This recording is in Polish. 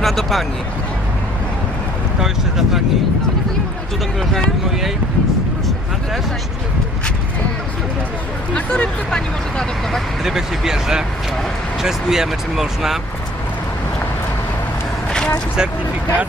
pani. To jeszcze dla pani. Tu do koleżanki mojej. A też? A to rybkę pani może zaadoptować? Rybę się bierze. Testujemy czy można. Certyfikat.